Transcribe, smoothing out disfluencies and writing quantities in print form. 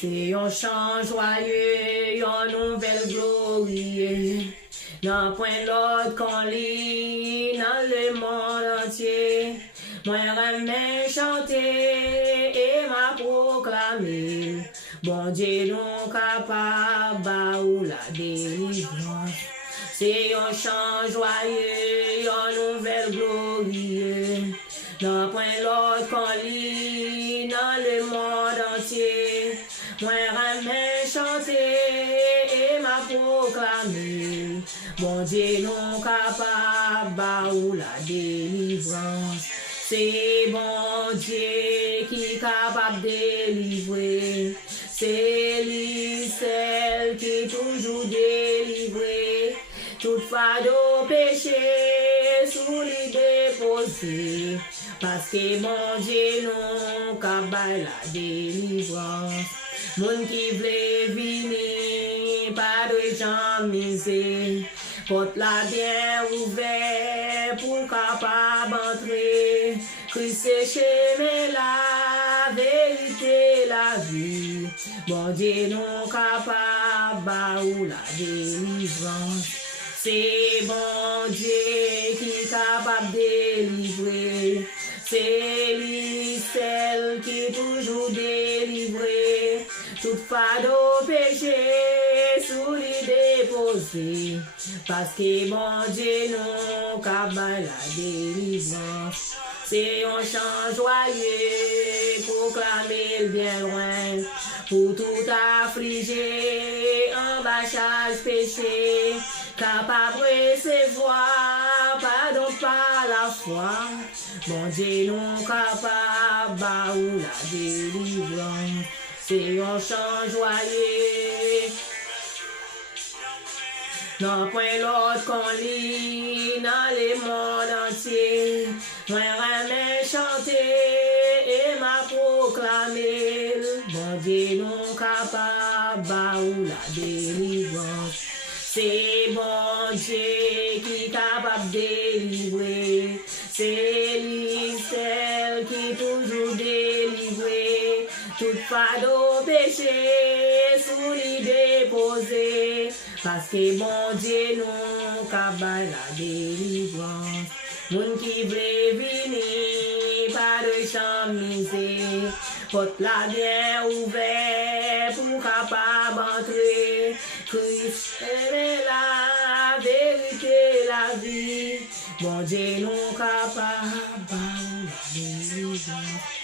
C'est un chant joyeux, une nouvelle glorieuse. Dans point l'autre qu'on lit dans le monde entier. Moi remets chanter et m'a proclamé. Bon Dieu non capable ou la délivrance. C'est un chant joyeux, une nouvelle glorieuse. Dans point l'autre qu'on lit dans le monde entier. Moi remets chanter et m'a proclamé. Bon Dieu non capable ou la délivrance. C'est bon Dieu qui est capable de délivrer. C'est lui, celle qui est toujours délivré. Toutefois de péché sous les déposés. Parce que mon Dieu non capable la délivrance. Moun qui vle venir, pas de gens misés. Porte la bien ouverte pour capable entrer. Christ est chemin la vérité, la vie. Bon Dieu non capable ou la délivrance. C'est bon Dieu qui est capable de délivrer. C'est lui, celle qui est toujours délivrée. Toutefois de péché sous les déposés. Parce que mon Dieu non capable la délivrance. C'est un chant joyeux, proclamer le bien loin. Pour tout affligé, un bâchage péché. Capable de recevoir, pardon par la foi. Mon Dieu non capable ou la délivrance. C'est un chant joyeux. Non point l'autre qu'on lit dans les mondes entiers. Moi remets chanter et m'a proclamé. Bon Dieu non capable ou la délivrance. C'est bon Dieu qui est capable de délivrer. C'est lui, celle qui est toujours délivrée. Toutefois de péché sous les déposés. Parce que mon Dieu non capable la délivrance. Moun qui veut venir, pas de champ misé. Porte la bien ouverte pour capable entrer. Christ est la vérité, la vie. Bon Dieu non capable la délivrance.